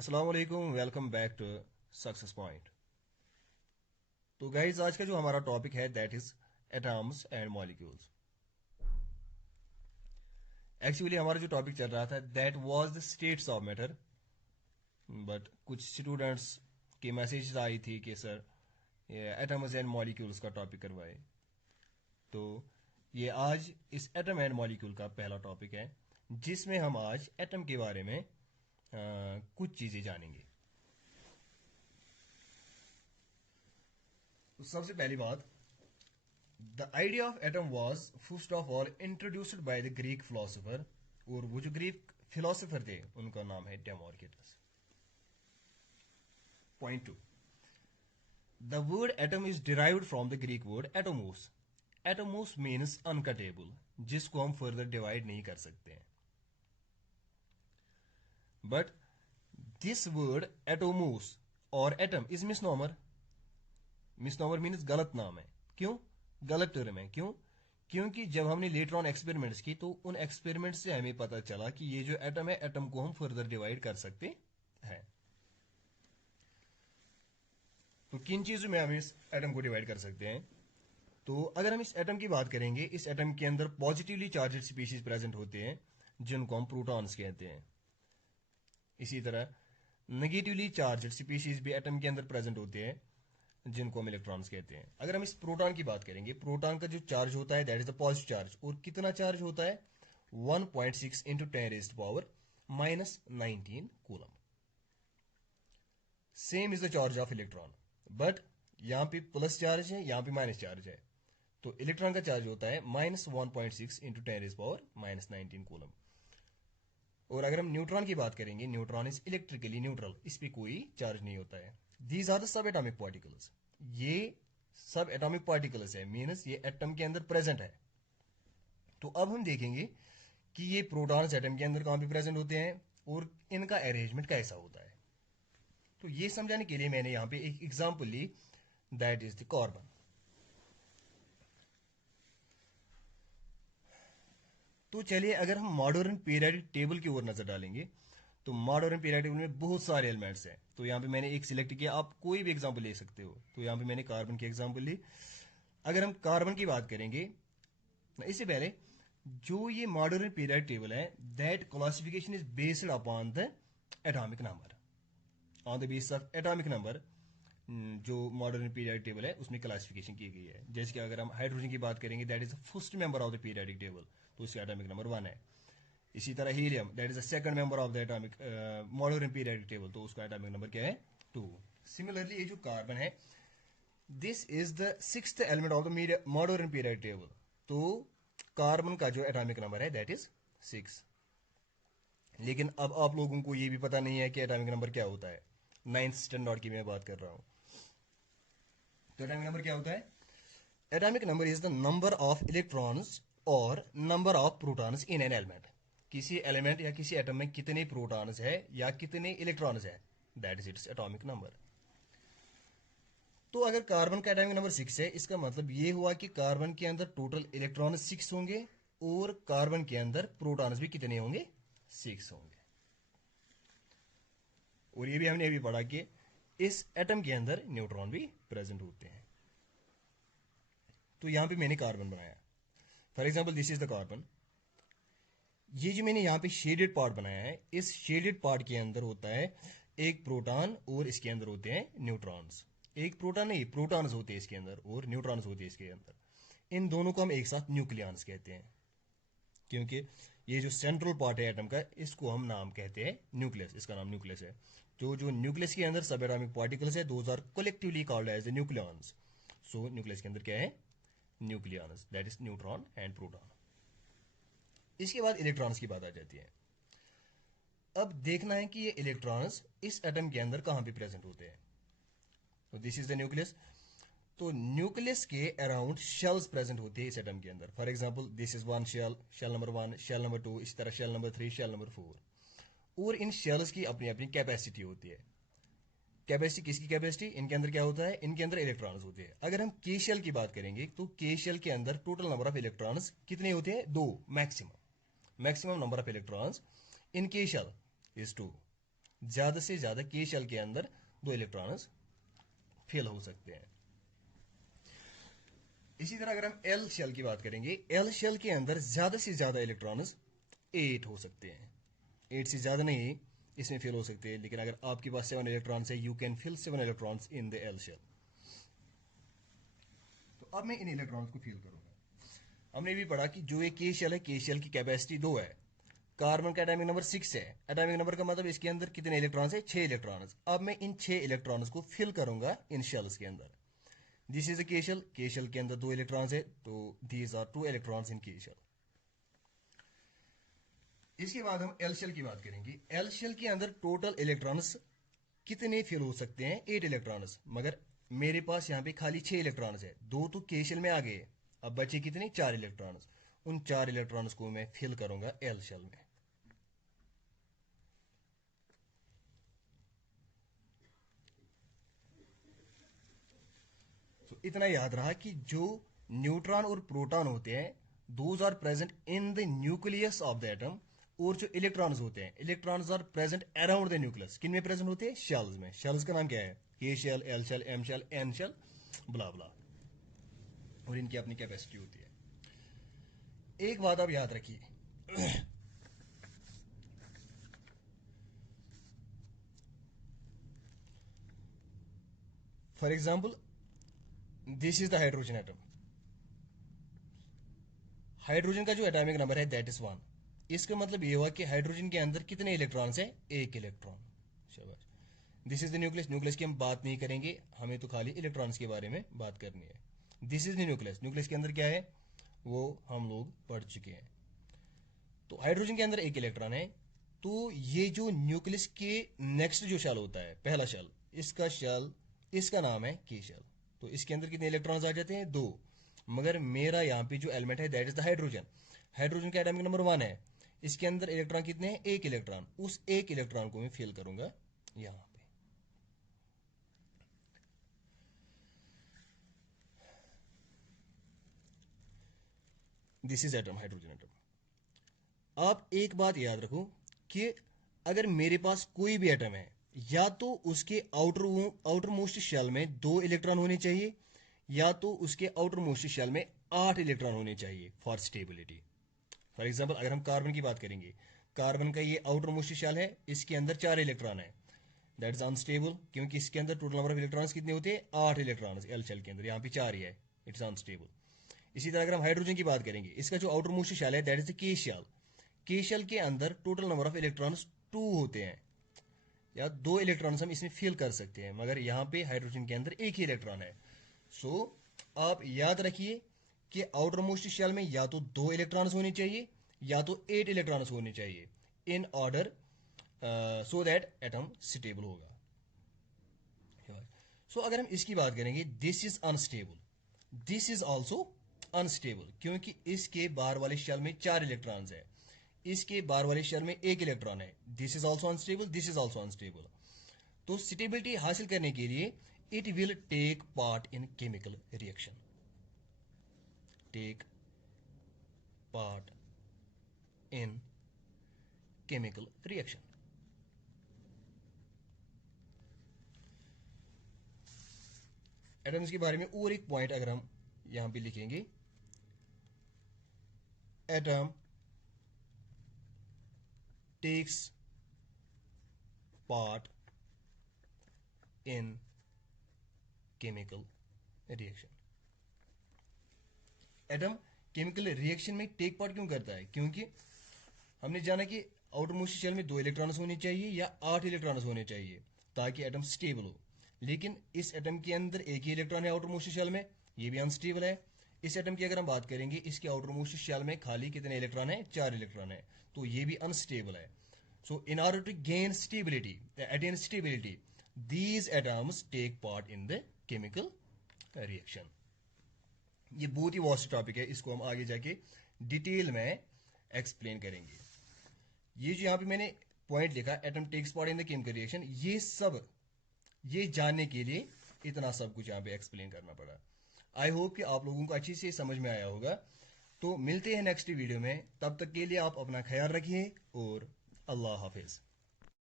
अस्सलाम वालेकुम, welcome back to success point. तो गाइज आज का जो हमारा टॉपिक है that is atoms and molecules. Actually हमारा जो टॉपिक चल रहा था that was the states of matter, but कुछ स्टूडेंट्स की मैसेज आई थी कि सर एटम्स एंड मॉलिक्यूल्स का टॉपिक करवाए। तो ये आज इस एटम एंड मॉलिक्यूल का पहला टॉपिक है जिसमें हम आज एटम के बारे में कुछ चीजें जानेंगे। तो सबसे पहली बात, the idea of atom was first of all introduced by the Greek philosopher, और वो जो ग्रीक फिलोसोफर थे उनका नाम है Democritus. Point two, the word atom is derived from the Greek word atomos. Atomos means uncuttable, जिसको हम further divide नहीं कर सकते हैं। बट दिस वर्ड एटोमोस और atom is misnomer. Misnomer means गलत नाम है। क्यों? गलत टर्म है। क्यों? क्योंकि जब हमने लेटर ऑन एक्सपेरिमेंट्स की तो उन एक्सपेरिमेंट्स से हमें पता चला कि ये जो एटम है, एटम को हम फर्दर डिवाइड कर सकते हैं। तो किन चीजों में हम इस एटम को डिवाइड कर सकते हैं? तो अगर हम इस एटम की बात करेंगे, इस एटम के अंदर पॉजिटिवली चार्जड स्पीशीज प्रेजेंट होते हैं जिनको हम प्रोटॉन्स कहते हैं। इसी तरह नेगेटिवली चार्जड स्पीशीज भी एटम के अंदर प्रेजेंट होते हैं जिनको हम इलेक्ट्रॉन्स कहते हैं। अगर हम इस प्रोटॉन की बात करेंगे, प्रोटॉन का जो चार्ज होता है that is the positive charge, और कितना चार्ज होता है? 1.6 into 10⁻⁻19 coulomb. Same is the charge of electron, but यहां पे प्लस चार्ज है, यहां पे माइनस चार्ज है। तो इलेक्ट्रॉन का चार्ज होता है -1.6 इंटू 10⁻⁻19 कूलम। और अगर हम न्यूट्रॉन की बात करेंगे, न्यूट्रॉन इज इलेक्ट्रिकली न्यूट्रल, इस पे कोई चार्ज नहीं होता है। These are the subatomic particles. ये सब एटॉमिक पार्टिकल्स है, मीनस ये एटम के अंदर प्रेजेंट है। तो अब हम देखेंगे कि ये प्रोटॉन्स एटम के अंदर कहां पे प्रेजेंट होते हैं और इनका अरेंजमेंट कैसा होता है। तो ये समझाने के लिए मैंने यहां पे एक एग्जांपल ली, दैट इज द कार्बन। तो चलिए अगर हम मॉडर्न पीरियडिक टेबल की ओर नजर डालेंगे, तो मॉडर्न पीरियडिक टेबल में बहुत सारे एलिमेंट्स हैं। तो यहां पे मैंने एक सिलेक्ट किया, आप कोई भी एग्जांपल ले सकते हो। तो यहां पे मैंने कार्बन की एग्जांपल ली। अगर हम कार्बन की बात करेंगे, इससे पहले जो ये मॉडर्न पीरियड टेबल है that classification is based upon the atomic number. On the basis of atomic number जो मॉडर्न पीरियड टेबल है उसमें क्लासिफिकेशन की गई है। जैसे कि अगर हम हाइड्रोजन की बात करेंगे that is the first member of the periodic table, तो उसका एटॉमिक नंबर 1 है। इसी तरह helium that is the second member of the atomic modern periodic table, तो उसका एटॉमिक नंबर क्या है? 2। सिमिलरली ये जो कार्बन है, this is the sixth element of the modern period table, तो कार्बन का जो एटॉमिक नंबर है दैट इज 6। लेकिन अब आप लोगों को ये भी पता नहीं है कि एटॉमिक नंबर क्या होता है। 9th स्टैंडर्ड की मैं बात कर रहा हूं। तो एटॉमिक नंबर क्या होता है? Atomic number is the number of electrons और number of protons in an element. किसी एलिमेंट या किसी एटम में कितने प्रोटॉन्स है या कितने इलेक्ट्रॉन्स है, that is its atomic number. तो अगर कार्बन का एटॉमिक नंबर 6 है, इसका मतलब ये हुआ कि कार्बन के अंदर टोटल इलेक्ट्रॉन 6 होंगे और कार्बन के अंदर प्रोटॉन्स भी कितने होंगे? 6 होंगे। और ये भी हमने अभी पढ़ा कि इस एटम के अंदर न्यूट्रॉन भी प्रेजेंट होते हैं। तो यहां पे मैंने कार्बन बनाया, for example this is the carbon. ये जो मैंने यहाँ पे शेडेड पार्ट बनाया है, इस शेडेड पार्ट के अंदर होता है एक प्रोटॉन और इसके अंदर होते हैं न्यूट्रॉन्स। एक प्रोटॉन नहीं, प्रोटॉन्स होते हैं इसके अंदर और न्यूट्रॉन्स होते हैं इसके अंदर। इन दोनों को हम एक साथ न्यूक्लियॉन्स कहते हैं, क्योंकि ये जो सेंट्रल पार्ट है एटम का, इसको हम नाम कहते हैं न्यूक्लियस। इसका नाम न्यूक्लियस है। तो जो न्यूक्लियस के अंदर सब एटॉमिक पार्टिकल्स है, those are collectively called as the nucleons. So nucleus के अंदर क्या है? Nucleons, that is neutron and proton. इसके बाद इलेक्ट्रॉन्स की बात आ जाती है। अब देखना है कि ये इलेक्ट्रॉन्स इस एटम के अंदर कहां पे प्रेजेंट होते हैं। तो दिस इज द न्यूक्लियस। तो न्यूक्लियस के अराउंड शेल्स प्रेजेंट होते हैं इस एटम के अंदर। For example this is one shell, shell number 1, shell number 2, इसी तरह शेल नंबर 3, शेल नंबर 4। और इन शेल्स की अपनी अपनी कैपेसिटी होती है। कैपेसिटी किसकी कैपेसिटी? इनके अंदर क्या होता है? इनके अंदर इलेक्ट्रॉन्स होते हैं। अगर हम के शेल की बात करेंगे, तो के शेल के अंदर टोटल नंबर ऑफ इलेक्ट्रॉन्स कितने होते हैं? 2 maximum. Maximum number of electrons in के शेल इज 2। ज्यादा से ज्यादा के शेल के अंदर 2 इलेक्ट्रॉन्स फिल हो सकते हैं। इसी तरह अगर हम एल शेल की बात करेंगे, एल शेल के अंदर ज्यादा से ज्यादा इलेक्ट्रॉन्स 8 हो सकते हैं। 8 से ज्यादा नहीं इसमें फिल हो सकते हैं, लेकिन अगर आपके पास 7 इलेक्ट्रॉन्स है, you can fill 7 electrons in the L shell. तो अब मैं इन इलेक्ट्रॉन्स को फिल करूंगा। हमने भी पढ़ा कि जो ये के शेल है, के शेल की कैपेसिटी 2 है, कार्बन का एटॉमिक नंबर 6 है। एटॉमिक नंबर का मतलब इसके अंदर कितने इलेक्ट्रॉन्स है? 6 इलेक्ट्रॉन्स। अब मैं इन 6 इलेक्ट्रॉन्स को फिल करूंगा इन शेल्स के अंदर। दिस इज अ के शेल, के शेल के अंदर 2 इलेक्ट्रॉन्स है, तो दीज आर 2 इलेक्ट्रॉन्स इन के शेल। इसके बाद हम एल शेल की बात करेंगे। एल शेल के अंदर टोटल इलेक्ट्रॉन्स कितने फिल हो सकते हैं? 8 इलेक्ट्रॉन्स। मगर मेरे पास यहाँ पे खाली 6 इलेक्ट्रॉन्स है, 2 तो के शेल में आ गए, अब बचे कितने? 4 इलेक्ट्रॉन्स। उन 4 इलेक्ट्रॉन्स को मैं फिल करूंगा एल शेल में। तो इतना याद रहा कि जो न्यूट्रॉन और प्रोटॉन होते हैं, those are present in the nucleus of the atom. और जो इलेक्ट्रॉन्स होते हैं, electrons are present around the nucleus. किन में प्रेजेंट होते हैं? शेल्स में। शेल्स का नाम क्या है? K shell, L shell, M shell, N shell, blah blah. और इनकी अपनी कैपेसिटी होती है। एक बात आप याद रखिए, for example this is the hydrogen atom. Hydrogen का जो एटॉमिक नंबर है दैट इज 1। इसका मतलब ये हुआ कि हाइड्रोजन के अंदर कितने इलेक्ट्रॉन्स हैं? 1 इलेक्ट्रॉन। शाबाश। This is the nucleus. Nucleus की हम बात नहीं करेंगे, हमें तो खाली इलेक्ट्रॉन्स के बारे में बात करनी है। This is the nucleus. Nucleus के अंदर क्या है वो हम लोग पढ़ चुके हैं। तो हाइड्रोजन के अंदर 1 इलेक्ट्रॉन है। तो ये जो न्यूक्लियस के नेक्स्ट जो शेल होता है, पहला शेल, इसका शेल, इसका नाम है के शेल। तो इसके अंदर कितने इलेक्ट्रॉन्स आ जाते हैं? 2। मगर मेरा यहाँ पे जो एलिमेंट है that is the hydrogen. Hydrogen का एटॉमिक नंबर 1 है। इसके अंदर इलेक्ट्रॉन कितने हैं? 1 इलेक्ट्रॉन। उस 1 इलेक्ट्रॉन को मैं फिल करूंगा यहाँ पे। This is atom, hydrogen atom. आप एक बात याद रखो कि अगर मेरे पास कोई भी एटम है, या तो उसके आउटर मोस्ट शेल में 2 इलेक्ट्रॉन होने चाहिए, या तो उसके आउटर मोस्ट शेल में 8 इलेक्ट्रॉन होने चाहिए फॉर स्टेबिलिटी। फॉर एग्जाम्पल अगर हम कार्बन की बात करेंगे, कार्बन का ये आउटर मोस्ट शेल है, इसके अंदर 4 इलेक्ट्रॉन है, दैट इज अनस्टेबल, क्योंकि इसके अंदर टोटल नंबर ऑफ इलेक्ट्रॉन्स कितने होते हैं? 8 इलेक्ट्रॉन्स एल शेल के अंदर, यहाँ पे 4 ही है, इट्स अनस्टेबल। इसी तरह अगर हम हाइड्रोजन की बात करेंगे, इसका जो आउटर मोस्ट शेल है दैट इज द के शेल। के शेल के अंदर टोटल नंबर ऑफ इलेक्ट्रॉन्स 2 होते हैं, या 2 इलेक्ट्रॉन्स हम इसमें फिल कर सकते हैं, मगर यहाँ पे हाइड्रोजन के अंदर 1 ही इलेक्ट्रॉन है। सो आप याद रखिए कि आउटर मोस्ट शेल में या तो 2 इलेक्ट्रॉन्स होने चाहिए, या तो 8 इलेक्ट्रॉन्स होने चाहिए, in order so that atom stable होगा। सो अगर हम इसकी बात करेंगे, this is unstable, this is also unstable, क्योंकि इसके बाहर वाले शेल में 4 इलेक्ट्रॉन्स है, इसके बाहर वाले शेल में 1 इलेक्ट्रॉन है। This is also unstable, this is also unstable. तो स्टेबिलिटी हासिल करने के लिए it will take part in chemical reaction, take part in chemical reaction. Atoms के बारे में और एक पॉइंट अगर हम यहां पे लिखेंगे, atom takes part in chemical reaction. Atom chemical reaction में टेक पार्ट क्यों करता है? क्योंकि हमने जाना कि आउटर मोस्ट शेल में 2 इलेक्ट्रॉन्स होने चाहिए या 8 इलेक्ट्रॉन्स होने चाहिए ताकि एटम स्टेबल हो। लेकिन इस एटम के अंदर 1 ही इलेक्ट्रॉन है आउटर मोस्ट शेल में, ये भी अनस्टेबल है। इस एटम की अगर हम बात करेंगे, इसके आउटर मोस्ट शेल में खाली कितने इलेक्ट्रॉन है? 4 इलेक्ट्रॉन है, तो ये भी अनस्टेबल है। So in order to gain stability, attain stability, these atoms take part in the chemical reaction। ये बहुत ही वास्ट टॉपिक है, इसको हम आगे जाके डिटेल में एक्सप्लेन करेंगे। ये जो यहाँ पे मैंने पॉइंट लिखा, atom takes part in the chemical reaction, ये सब ये जानने के लिए इतना सब कुछ यहाँ पे एक्सप्लेन करना पड़ा। आई होप कि आप लोगों को अच्छी से समझ में आया होगा। तो मिलते हैं नेक्स्ट वीडियो में, तब तक के लिए आप अपना ख्याल रखिए और अल्लाह हाफिज।